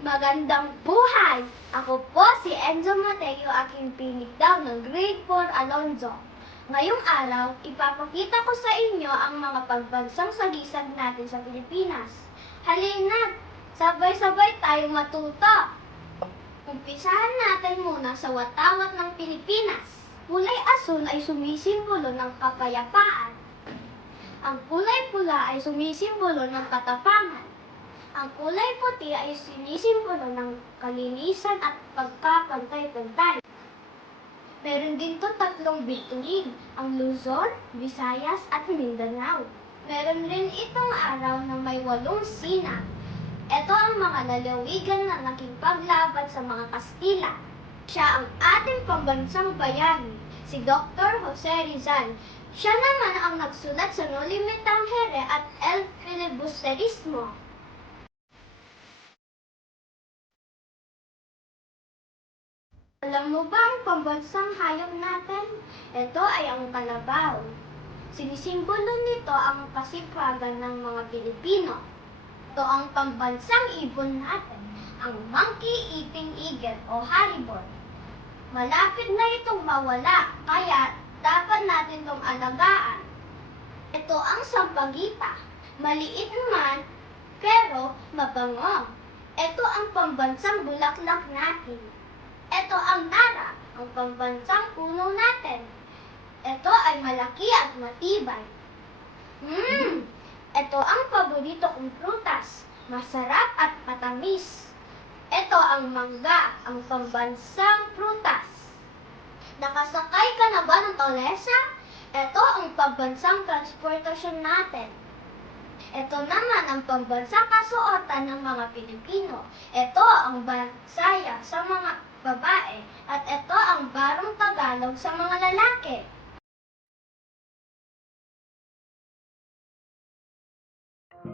Magandang buhay! Ako po si Enzo Mateo, aking pinig daw ng Grade 4 Alonzo. Ngayong araw, ipapakita ko sa inyo ang mga pagbansang sagisag natin sa Pilipinas. Halina, sabay-sabay tayo matuto. Umpisahan natin muna sa watawat ng Pilipinas. Kulay asul ay sumisimbolo ng kapayapaan. Ang kulay pula ay sumisimbolo ng katapangan. Ang kulay puti ay sinisimbolo ng kalinisan at pagkapantay-pantay. Meron din to tatlong bituin, ang Luzon, Visayas at Mindanao. Meron rin itong araw na may walong sina. Ito ang mga lalawigan na naging paglaban sa mga Kastila. Siya ang ating pambansang bayani, si Dr. Jose Rizal. Siya naman ang nagsulat sa No Limit Tangere at El Filibusterismo. Alam mo ba ang pambansang hayop natin? Ito ay ang kalabaw. Sinisimbolo nito ang kasipagan ng mga Pilipino. Ito ang pambansang ibon natin, ang monkey eating eagle o haribon. Malapit na itong mawala, kaya dapat natin itong alagaan. Ito ang sampagita. Maliit man, pero mabango. Ito ang pambansang bulaklak natin. Ito ang nara, ang pambansang puno natin. Ito ay malaki at matibay. Mmm! Ito ang paborito kong prutas. Masarap at matamis. Ito ang mangga, ang pambansang prutas. Nakasakay ka na ba ng tolesa? Ito ang pambansang transportasyon natin. Ito naman ang pambansang kasuotan ng mga Pilipino. Ito ang bansaya sa mga babae at ito ang barong Tagalog sa mga lalaki.